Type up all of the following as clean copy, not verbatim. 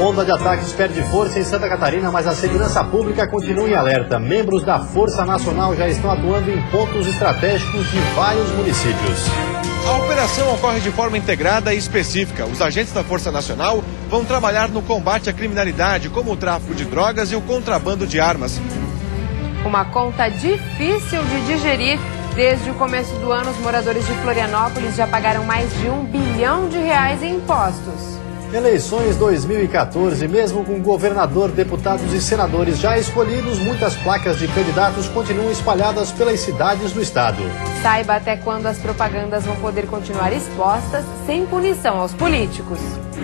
Onda de ataques perde força em Santa Catarina, mas a segurança pública continua em alerta. Membros da Força Nacional já estão atuando em pontos estratégicos de vários municípios. A operação ocorre de forma integrada e específica. Os agentes da Força Nacional vão trabalhar no combate à criminalidade, como o tráfico de drogas e o contrabando de armas. Uma conta difícil de digerir. Desde o começo do ano, os moradores de Florianópolis já pagaram mais de R$1 bilhão em impostos. Eleições 2014, mesmo com governador, deputados e senadores já escolhidos, muitas placas de candidatos continuam espalhadas pelas cidades do estado. Saiba até quando as propagandas vão poder continuar expostas sem punição aos políticos.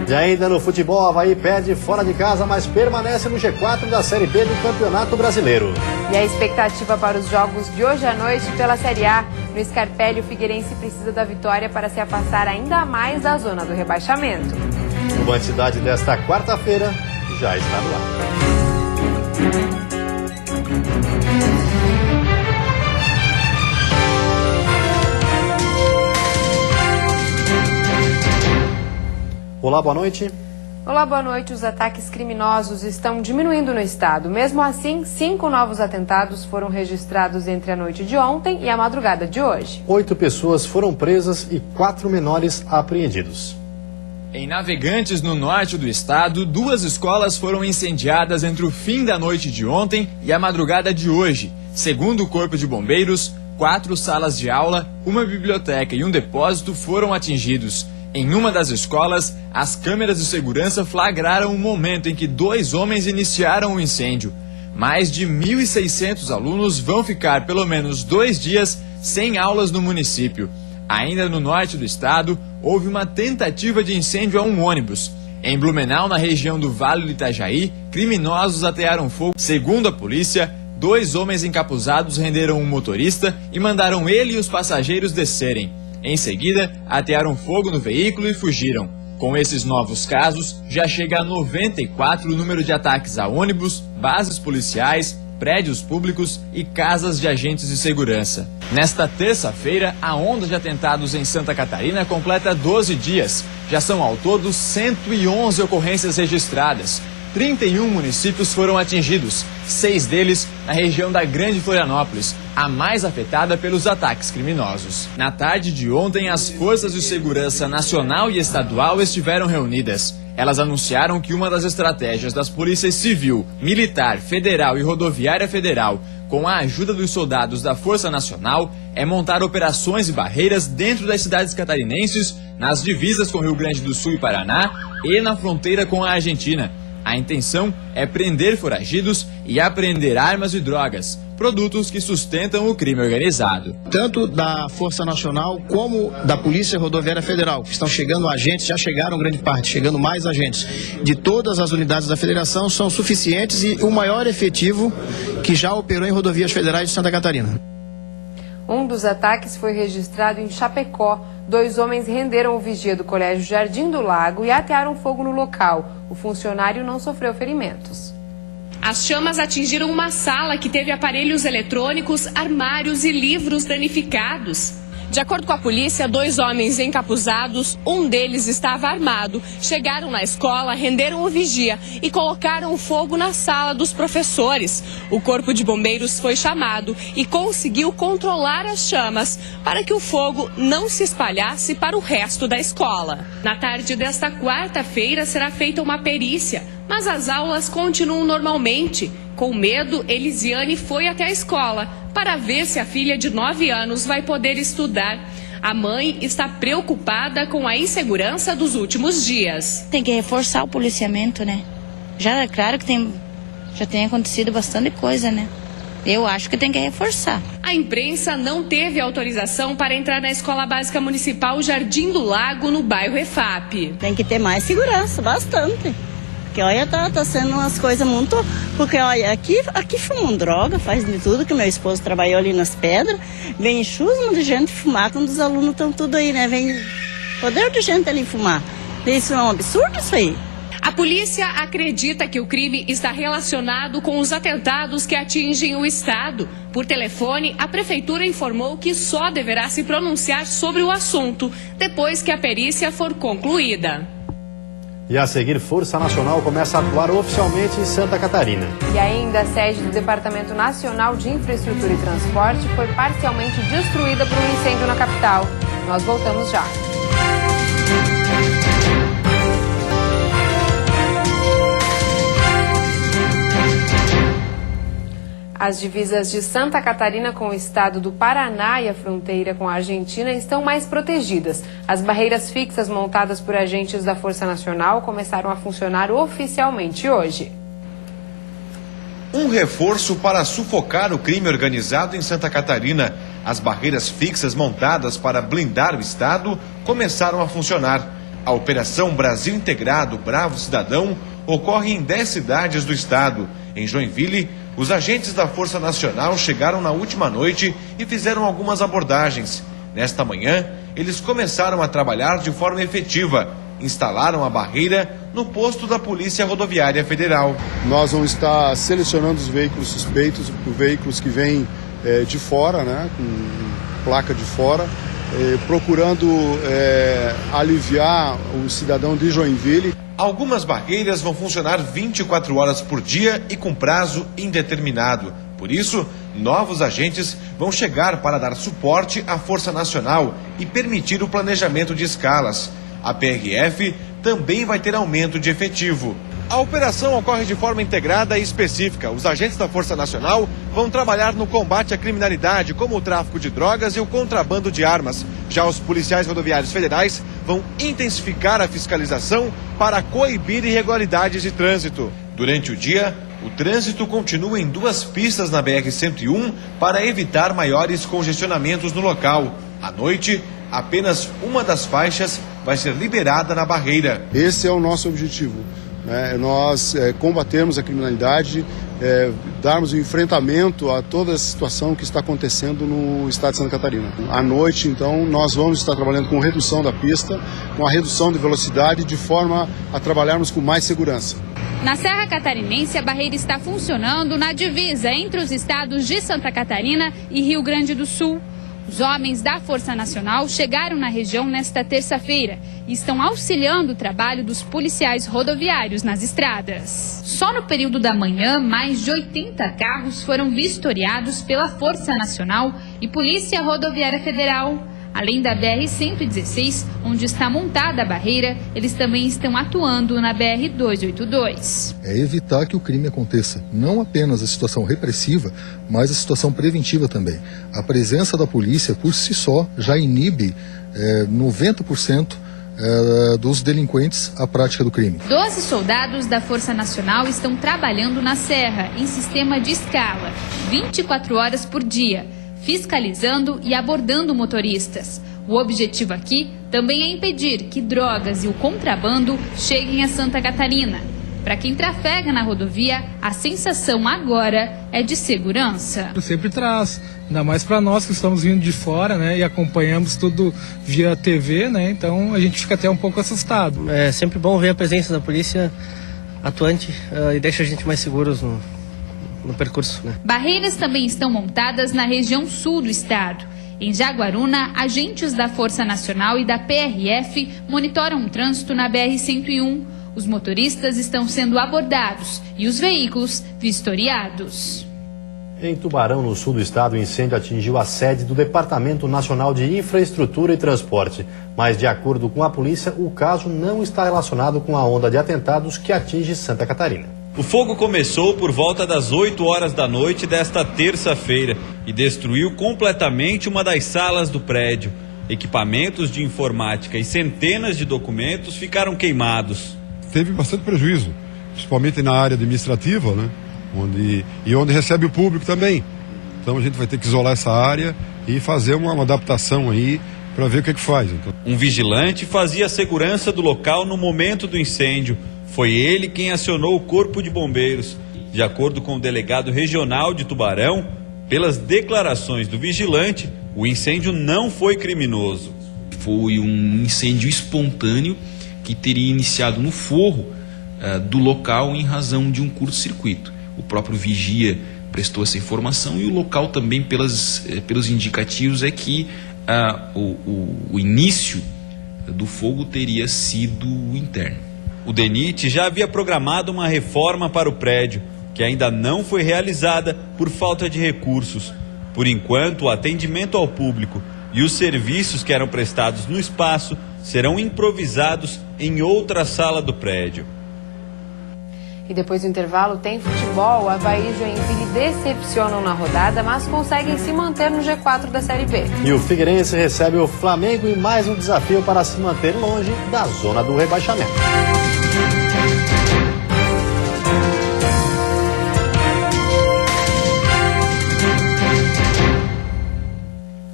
E ainda no futebol, Avaí perde fora de casa, mas permanece no G4 da Série B do Campeonato Brasileiro. E a expectativa para os jogos de hoje à noite pela Série A. No Scarpelli, o Figueirense precisa da vitória para se afastar ainda mais da zona do rebaixamento. O Band Cidade desta quarta-feira já está no ar. Olá, boa noite. Olá, boa noite. Os ataques criminosos estão diminuindo no estado. Mesmo assim, 5 novos atentados foram registrados entre a noite de ontem e a madrugada de hoje. 8 pessoas foram presas e 4 menores apreendidos. Em Navegantes, no norte do estado, 2 escolas foram incendiadas entre o fim da noite de ontem e a madrugada de hoje. Segundo o Corpo de Bombeiros, 4 salas de aula, uma biblioteca e um depósito foram atingidos. Em uma das escolas, as câmeras de segurança flagraram o momento em que 2 homens iniciaram o incêndio. Mais de 1.600 alunos vão ficar pelo menos 2 dias sem aulas no município. Ainda no norte do estado, houve uma tentativa de incêndio a um ônibus. Em Blumenau, na região do Vale do Itajaí, criminosos atearam fogo. Segundo a polícia, 2 homens encapuzados renderam um motorista e mandaram ele e os passageiros descerem. Em seguida, atearam fogo no veículo e fugiram. Com esses novos casos, já chega a 94 o número de ataques a ônibus, bases policiais, prédios públicos e casas de agentes de segurança. Nesta terça-feira, a onda de atentados em Santa Catarina completa 12 dias. Já são ao todo 111 ocorrências registradas. 31 municípios foram atingidos, 6 deles na região da Grande Florianópolis, a mais afetada pelos ataques criminosos. Na tarde de ontem, as forças de segurança nacional e estadual estiveram reunidas. Elas anunciaram que uma das estratégias das polícias civil, militar, federal e rodoviária federal, com a ajuda dos soldados da Força Nacional, é montar operações e barreiras dentro das cidades catarinenses, nas divisas com Rio Grande do Sul e Paraná e na fronteira com a Argentina. A intenção é prender foragidos e apreender armas e drogas, produtos que sustentam o crime organizado. Tanto da Força Nacional como da Polícia Rodoviária Federal. Estão chegando agentes, já chegaram grande parte, chegando mais agentes. De todas as unidades da federação são suficientes e o maior efetivo que já operou em rodovias federais de Santa Catarina. Um dos ataques foi registrado em Chapecó. 2 homens renderam o vigia do Colégio Jardim do Lago e atearam fogo no local. O funcionário não sofreu ferimentos. As chamas atingiram uma sala que teve aparelhos eletrônicos, armários e livros danificados. De acordo com a polícia, 2 homens encapuzados, um deles estava armado, chegaram na escola, renderam o vigia e colocaram fogo na sala dos professores. O corpo de bombeiros foi chamado e conseguiu controlar as chamas para que o fogo não se espalhasse para o resto da escola. Na tarde desta quarta-feira será feita uma perícia, mas as aulas continuam normalmente. Com medo, Elisiane foi até a escola para ver se a filha de 9 anos vai poder estudar. A mãe está preocupada com a insegurança dos últimos dias. Tem que reforçar o policiamento, né? Já é claro que já tem acontecido bastante coisa, né? Eu acho que tem que reforçar. A imprensa não teve autorização para entrar na Escola Básica Municipal Jardim do Lago, no bairro EFAP. Tem que ter mais segurança, bastante. Porque, olha, tá sendo umas coisas muito... Porque, olha, aqui fumam droga, faz de tudo, que meu esposo trabalhou ali nas pedras. Vem chusma de gente fumar, quando os alunos estão tudo aí, né? Vem poder de gente ali fumar. Isso é um absurdo, isso aí. A polícia acredita que o crime está relacionado com os atentados que atingem o estado. Por telefone, a prefeitura informou que só deverá se pronunciar sobre o assunto depois que a perícia for concluída. E a seguir, Força Nacional começa a atuar oficialmente em Santa Catarina. E ainda a sede do Departamento Nacional de Infraestrutura e Transporte foi parcialmente destruída por um incêndio na capital. Nós voltamos já. As divisas de Santa Catarina com o estado do Paraná e a fronteira com a Argentina estão mais protegidas. As barreiras fixas montadas por agentes da Força Nacional começaram a funcionar oficialmente hoje. Um reforço para sufocar o crime organizado em Santa Catarina. As barreiras fixas montadas para blindar o estado começaram a funcionar. A Operação Brasil Integrado Bravo Cidadão ocorre em 10 cidades do estado. Em Joinville, os agentes da Força Nacional chegaram na última noite e fizeram algumas abordagens. Nesta manhã, eles começaram a trabalhar de forma efetiva. Instalaram a barreira no posto da Polícia Rodoviária Federal. Nós vamos estar selecionando os veículos suspeitos, veículos que vêm de fora, né, com placa de fora, procurando aliviar o cidadão de Joinville. Algumas barreiras vão funcionar 24 horas por dia e com prazo indeterminado. Por isso, novos agentes vão chegar para dar suporte à Força Nacional e permitir o planejamento de escalas. A PRF também vai ter aumento de efetivo. A operação ocorre de forma integrada e específica. Os agentes da Força Nacional vão trabalhar no combate à criminalidade, como o tráfico de drogas e o contrabando de armas. Já os policiais rodoviários federais vão intensificar a fiscalização para coibir irregularidades de trânsito. Durante o dia, o trânsito continua em 2 pistas na BR-101 para evitar maiores congestionamentos no local. À noite, apenas uma das faixas vai ser liberada na barreira. Esse é o nosso objetivo. Nós combatermos a criminalidade, darmos um enfrentamento a toda a situação que está acontecendo no estado de Santa Catarina. À noite, então, nós vamos estar trabalhando com redução da pista, com a redução de velocidade, de forma a trabalharmos com mais segurança. Na Serra Catarinense, a barreira está funcionando na divisa entre os estados de Santa Catarina e Rio Grande do Sul. Os homens da Força Nacional chegaram na região nesta terça-feira e estão auxiliando o trabalho dos policiais rodoviários nas estradas. Só no período da manhã, mais de 80 carros foram vistoriados pela Força Nacional e Polícia Rodoviária Federal. Além da BR-116, onde está montada a barreira, eles também estão atuando na BR-282. É evitar que o crime aconteça, não apenas a situação repressiva, mas a situação preventiva também. A presença da polícia, por si só, já inibe 90% dos delinquentes a prática do crime. 12 soldados da Força Nacional estão trabalhando na Serra, em sistema de escala, 24 horas por dia, fiscalizando e abordando motoristas. O objetivo aqui também é impedir que drogas e o contrabando cheguem a Santa Catarina. Para quem trafega na rodovia, a sensação agora é de segurança. Sempre traz, ainda mais para nós que estamos vindo de fora, né, e acompanhamos tudo via TV, né, então a gente fica até um pouco assustado. É sempre bom ver a presença da polícia atuante e deixa a gente mais seguros no percurso, né? Barreiras também estão montadas na região sul do estado. Em Jaguaruna, agentes da Força Nacional e da PRF monitoram o trânsito na BR-101. Os motoristas estão sendo abordados e os veículos vistoriados. Em Tubarão, no sul do estado, o incêndio atingiu a sede do Departamento Nacional de Infraestrutura e Transporte. Mas, de acordo com a polícia, o caso não está relacionado com a onda de atentados que atinge Santa Catarina. O fogo começou por volta das 8 horas da noite desta terça-feira e destruiu completamente uma das salas do prédio. Equipamentos de informática e centenas de documentos ficaram queimados. Teve bastante prejuízo, principalmente na área administrativa, né? onde recebe o público também. Então a gente vai ter que isolar essa área e fazer uma adaptação aí para ver o que faz. Então. Um vigilante fazia a segurança do local no momento do incêndio. Foi ele quem acionou o Corpo de Bombeiros. De acordo com o delegado regional de Tubarão, pelas declarações do vigilante, o incêndio não foi criminoso. Foi um incêndio espontâneo que teria iniciado no forro do local em razão de um curto-circuito. O próprio vigia prestou essa informação e o local também, pelos indicativos, é que o início do fogo teria sido interno. O DENIT já havia programado uma reforma para o prédio, que ainda não foi realizada por falta de recursos. Por enquanto, o atendimento ao público e os serviços que eram prestados no espaço serão improvisados em outra sala do prédio. E depois do intervalo tem futebol. Avaí e Joinville decepcionam na rodada, mas conseguem se manter no G4 da Série B. E o Figueirense recebe o Flamengo em mais um desafio para se manter longe da zona do rebaixamento.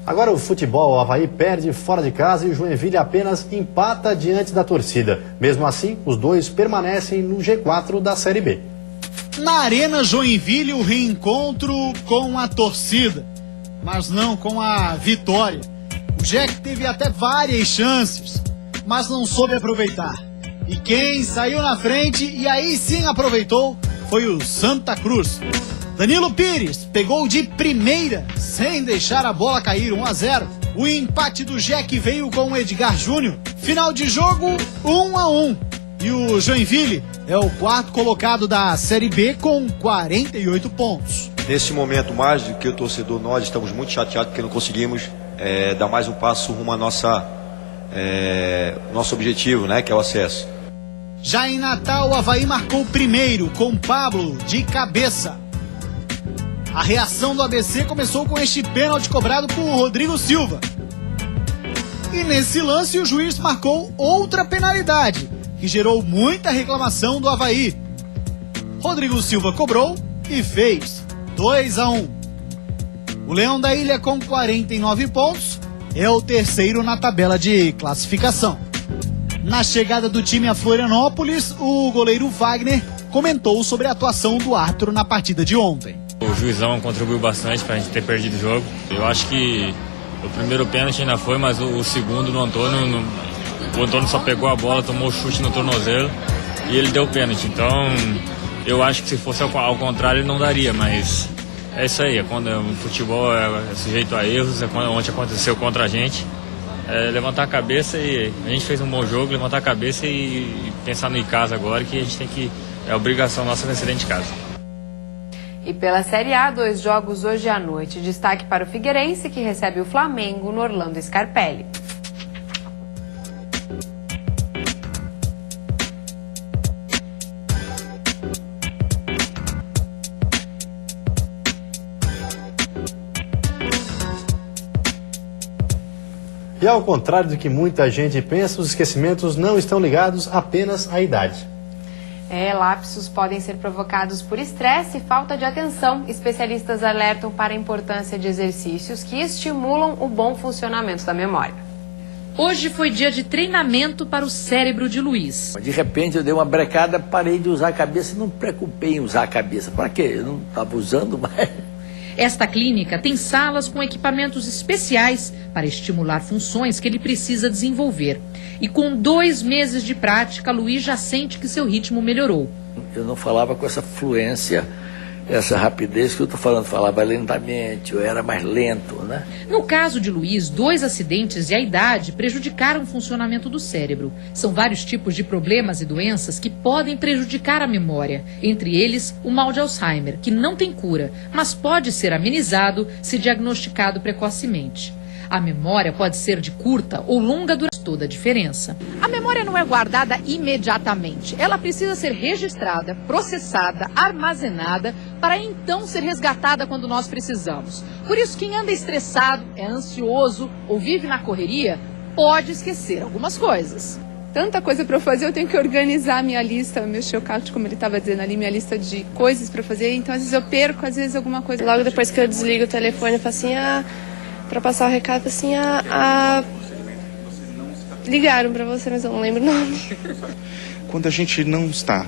Agora o futebol, o Avaí perde fora de casa e o Joinville apenas empata diante da torcida. Mesmo assim, os dois permanecem no G4 da Série B. Na Arena Joinville, o reencontro com a torcida, mas não com a vitória. O Jack teve até várias chances, mas não soube aproveitar. E quem saiu na frente e aí sim aproveitou foi o Santa Cruz. Danilo Pires pegou de primeira, sem deixar a bola cair, 1-0. O empate do Jack veio com o Edgar Júnior. Final de jogo, 1-1. E o Joinville é o quarto colocado da Série B com 48 pontos. Nesse momento, mais do que o torcedor, nós estamos muito chateados porque não conseguimos dar mais um passo rumo ao nosso objetivo, né, que é o acesso. Já em Natal, o Avaí marcou primeiro com Pablo de cabeça. A reação do ABC começou com este pênalti cobrado por Rodrigo Silva. E nesse lance o juiz marcou outra penalidade, que gerou muita reclamação do Avaí. Rodrigo Silva cobrou e fez 2-1. O Leão da Ilha, com 49 pontos, é o terceiro na tabela de classificação. Na chegada do time a Florianópolis, o goleiro Wagner comentou sobre a atuação do árbitro na partida de ontem. O juizão contribuiu bastante para a gente ter perdido o jogo. Eu acho que o primeiro pênalti ainda foi, mas o segundo no Antônio, o Antônio só pegou a bola, tomou o chute no tornozelo e ele deu o pênalti. Então, eu acho que se fosse ao contrário ele não daria, mas é isso aí. Quando o futebol é sujeito a erros, ontem aconteceu contra a gente. Levantar a cabeça e a gente fez um bom jogo, levantar a cabeça e pensar no ir casa agora, que a gente tem que, é obrigação nossa vencer dentro de casa. E pela Série A, 2 jogos hoje à noite. Destaque para o Figueirense, que recebe o Flamengo no Orlando Scarpelli. E ao contrário do que muita gente pensa, os esquecimentos não estão ligados apenas à idade. Lapsos podem ser provocados por estresse e falta de atenção. Especialistas alertam para a importância de exercícios que estimulam o bom funcionamento da memória. Hoje foi dia de treinamento para o cérebro de Luiz. De repente eu dei uma brecada, parei de usar a cabeça e não me preocupei em usar a cabeça. Para quê? Eu não estava usando mais. Esta clínica tem salas com equipamentos especiais para estimular funções que ele precisa desenvolver. E com 2 meses de prática, Luiz já sente que seu ritmo melhorou. Eu não falava com essa fluência, essa rapidez que eu estou falando. Falava lentamente, eu era mais lento, né? No caso de Luiz, 2 acidentes e a idade prejudicaram o funcionamento do cérebro. São vários tipos de problemas e doenças que podem prejudicar a memória. Entre eles, o mal de Alzheimer, que não tem cura, mas pode ser amenizado se diagnosticado precocemente. A memória pode ser de curta ou longa duração, toda a diferença. A memória não é guardada imediatamente. Ela precisa ser registrada, processada, armazenada, para então ser resgatada quando nós precisamos. Por isso, quem anda estressado, é ansioso ou vive na correria, pode esquecer algumas coisas. Tanta coisa para eu fazer, eu tenho que organizar a minha lista, meu checkout, como ele estava dizendo ali, minha lista de coisas para fazer. Então, às vezes eu perco, às vezes alguma coisa. Logo depois que eu desligo o telefone, eu falo assim, para passar o recado, assim, ligaram para você, mas eu não lembro o nome. Quando a gente não está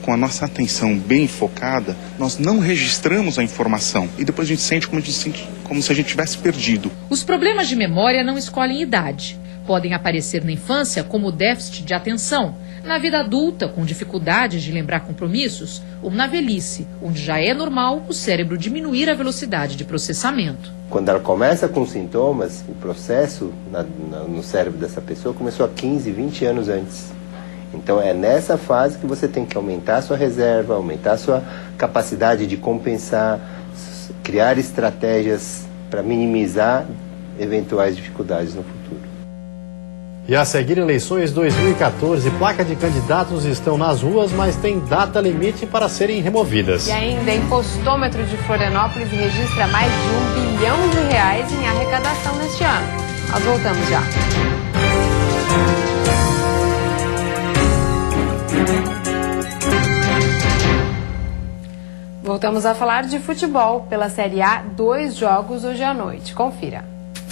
com a nossa atenção bem focada, nós não registramos a informação e depois a gente sente como se a gente tivesse perdido. Os problemas de memória não escolhem idade. Podem aparecer na infância como déficit de atenção, na vida adulta com dificuldades de lembrar compromissos, ou na velhice, onde já é normal o cérebro diminuir a velocidade de processamento. Quando ela começa com sintomas, o processo no cérebro dessa pessoa começou há 15, 20 anos antes. Então é nessa fase que você tem que aumentar a sua reserva, aumentar a sua capacidade de compensar, criar estratégias para minimizar eventuais dificuldades no futuro. E a seguir, eleições 2014, placa de candidatos estão nas ruas, mas tem data limite para serem removidas. E ainda, Impostômetro de Florianópolis registra mais de R$1 bilhão em arrecadação neste ano. Nós voltamos já. Voltamos a falar de futebol. Pela Série A, 2 jogos hoje à noite. Confira.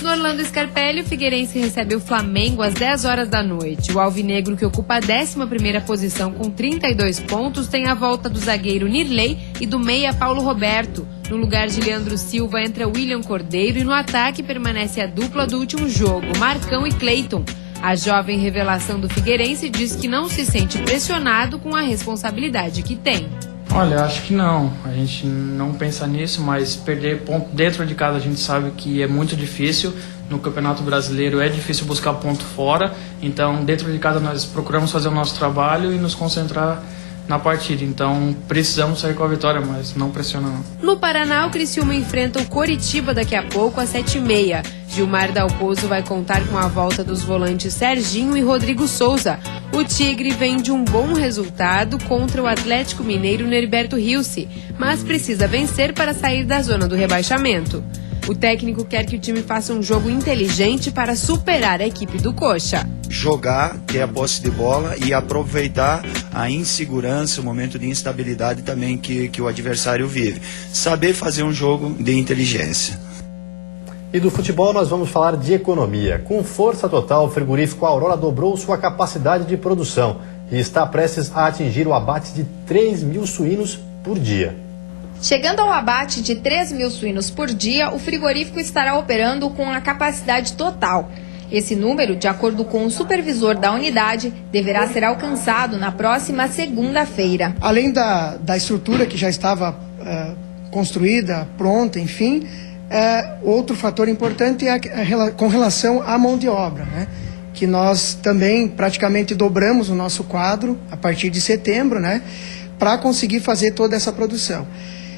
No Orlando Scarpelli, o Figueirense recebe o Flamengo às 10 horas da noite. O alvinegro, que ocupa a 11ª posição com 32 pontos, tem a volta do zagueiro Nirley e do meia Paulo Roberto. No lugar de Leandro Silva entra William Cordeiro e no ataque permanece a dupla do último jogo, Marcão e Cleiton. A jovem revelação do Figueirense diz que não se sente pressionado com a responsabilidade que tem. Olha, acho que não. A gente não pensa nisso, mas perder ponto dentro de casa a gente sabe que é muito difícil. No Campeonato Brasileiro é difícil buscar ponto fora. Então, dentro de casa nós procuramos fazer o nosso trabalho e nos concentrar na partida. Então, precisamos sair com a vitória, mas não pressionando. No Paraná, o Criciúma enfrenta o Coritiba daqui a pouco às 7h30. Gilmar Dalpozo vai contar com a volta dos volantes Serginho e Rodrigo Souza. O Tigre vem de um bom resultado contra o Atlético Mineiro no Heriberto Rilse, mas precisa vencer para sair da zona do rebaixamento. O técnico quer que o time faça um jogo inteligente para superar a equipe do Coxa. Jogar, ter a posse de bola e aproveitar a insegurança, o momento de instabilidade também que o adversário vive. Saber fazer um jogo de inteligência. E do futebol nós vamos falar de economia. Com força total, o frigorífico Aurora dobrou sua capacidade de produção e está prestes a atingir o abate de 3.000 suínos por dia. Chegando ao abate de 3.000 suínos por dia, o frigorífico estará operando com a capacidade total. Esse número, de acordo com o supervisor da unidade, deverá ser alcançado na próxima segunda-feira. Além da estrutura que já estava construída, pronta, enfim, outro fator importante é com relação à mão de obra, né? Que nós também praticamente dobramos o nosso quadro a partir de setembro, né? Para conseguir fazer toda essa produção.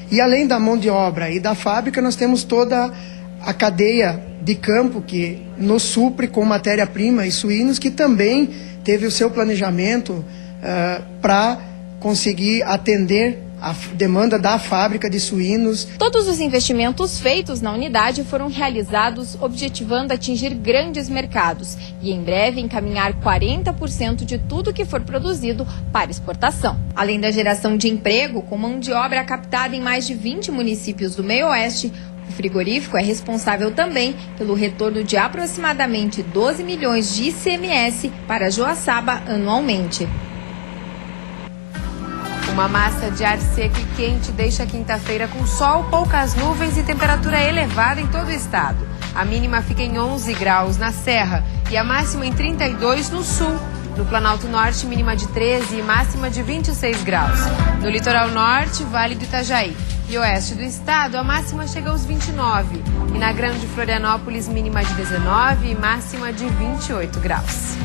E além da mão de obra e da fábrica, nós temos toda a cadeia de campo que nos supre com matéria-prima e suínos, que também teve o seu planejamento para conseguir atender a demanda da fábrica de suínos. Todos os investimentos feitos na unidade foram realizados objetivando atingir grandes mercados e em breve encaminhar 40% de tudo que for produzido para exportação. Além da geração de emprego, com mão de obra captada em mais de 20 municípios do Meio-Oeste, o frigorífico é responsável também pelo retorno de aproximadamente 12 milhões de ICMS para Joaçaba anualmente. Uma massa de ar seco e quente deixa a quinta-feira com sol, poucas nuvens e temperatura elevada em todo o estado. A mínima fica em 11 graus na Serra e a máxima em 32 no sul. No Planalto Norte, mínima de 13 e máxima de 26 graus. No litoral norte, Vale do Itajaí e oeste do estado, a máxima chega aos 29. E na Grande Florianópolis, mínima de 19 e máxima de 28 graus.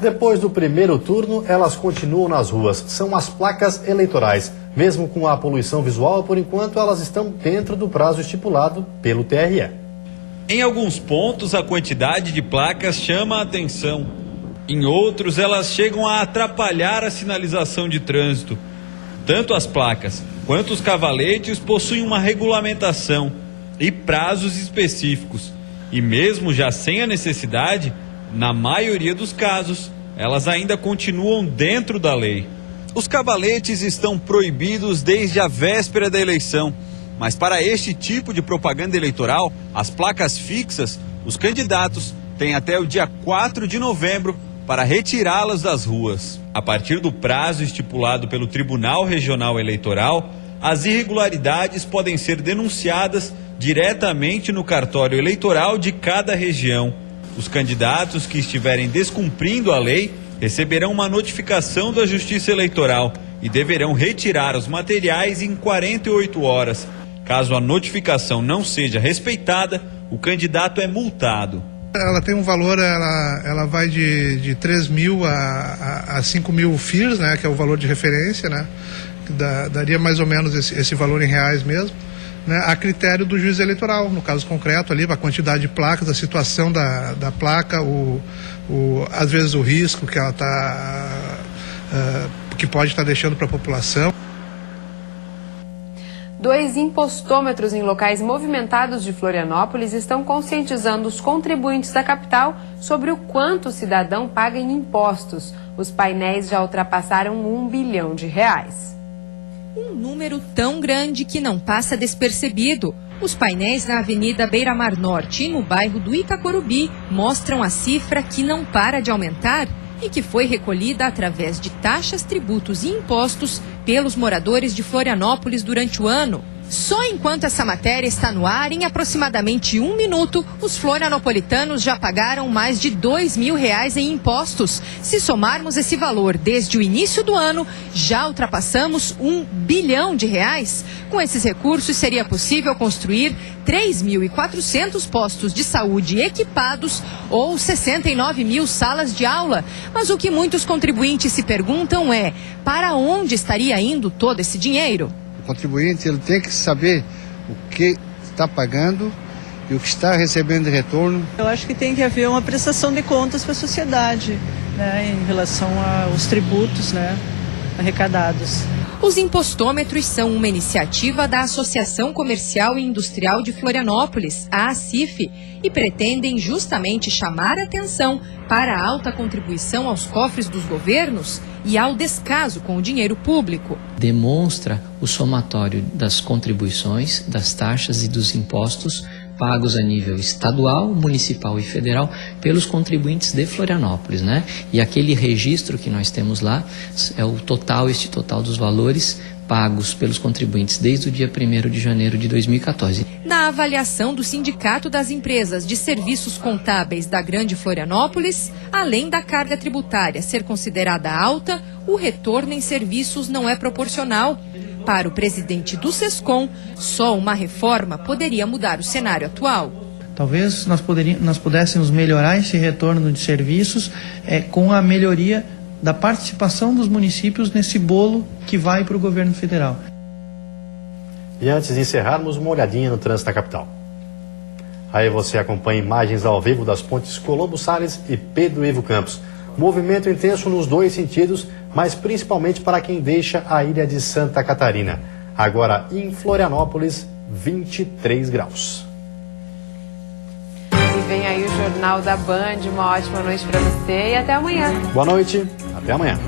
Depois do primeiro turno, elas continuam nas ruas. São as placas eleitorais. Mesmo com a poluição visual, por enquanto elas estão dentro do prazo estipulado pelo TRE. Em alguns pontos, a quantidade de placas chama a atenção. Em outros, elas chegam a atrapalhar a sinalização de trânsito. Tanto as placas quanto os cavaletes possuem uma regulamentação e prazos específicos. E mesmo já sem a necessidade, na maioria dos casos, elas ainda continuam dentro da lei. Os cavaletes estão proibidos desde a véspera da eleição, mas para este tipo de propaganda eleitoral, as placas fixas, os candidatos têm até o dia 4 de novembro para retirá-las das ruas. A partir do prazo estipulado pelo Tribunal Regional Eleitoral, as irregularidades podem ser denunciadas diretamente no cartório eleitoral de cada região. Os candidatos que estiverem descumprindo a lei receberão uma notificação da Justiça Eleitoral e deverão retirar os materiais em 48 horas. Caso a notificação não seja respeitada, o candidato é multado. Ela tem um valor, ela vai de 3 mil a 5 mil FIRs, né, que é o valor de referência, né, que daria mais ou menos esse valor em reais mesmo, né, a critério do juiz eleitoral, no caso concreto ali, a quantidade de placas, a situação da placa, às vezes o risco que ela que pode estar deixando para a população. 2 impostômetros em locais movimentados de Florianópolis estão conscientizando os contribuintes da capital sobre o quanto o cidadão paga em impostos. Os painéis já ultrapassaram R$1 bilhão. Um número tão grande que não passa despercebido. Os painéis na Avenida Beira-Mar Norte e no bairro do Itacorubi mostram a cifra que não para de aumentar e que foi recolhida através de taxas, tributos e impostos pelos moradores de Florianópolis durante o ano. Só enquanto essa matéria está no ar, em aproximadamente 1 minuto, os florianopolitanos já pagaram mais de R$2 mil em impostos. Se somarmos esse valor desde o início do ano, já ultrapassamos R$1 bilhão. Com esses recursos, seria possível construir 3.400 postos de saúde equipados ou 69 mil salas de aula. Mas o que muitos contribuintes se perguntam é: para onde estaria indo todo esse dinheiro? O contribuinte ele tem que saber o que está pagando e o que está recebendo de retorno. Eu acho que tem que haver uma prestação de contas para a sociedade, né, em relação aos tributos, né, arrecadados. Os impostômetros são uma iniciativa da Associação Comercial e Industrial de Florianópolis, a ACIF, e pretendem justamente chamar a atenção para a alta contribuição aos cofres dos governos e ao descaso com o dinheiro público. Demonstra o somatório das contribuições, das taxas e dos impostos pagos a nível estadual, municipal e federal pelos contribuintes de Florianópolis, né? E aquele registro que nós temos lá é o total, este total dos valores pagos pelos contribuintes desde o dia 1º de janeiro de 2014. Na avaliação do Sindicato das Empresas de Serviços Contábeis da Grande Florianópolis, além da carga tributária ser considerada alta, o retorno em serviços não é proporcional. Para o presidente do SESCOM, só uma reforma poderia mudar o cenário atual. Talvez nós pudéssemos melhorar esse retorno de serviços com a melhoria da participação dos municípios nesse bolo que vai para o governo federal. E antes de encerrarmos, uma olhadinha no trânsito da capital. Aí você acompanha imagens ao vivo das pontes Colombo Salles e Pedro Ivo Campos. Movimento intenso nos dois sentidos, mas principalmente para quem deixa a ilha de Santa Catarina. Agora em Florianópolis, 23 graus. E vem aí o Jornal da Band. Uma ótima noite para você e até amanhã. Boa noite, até amanhã.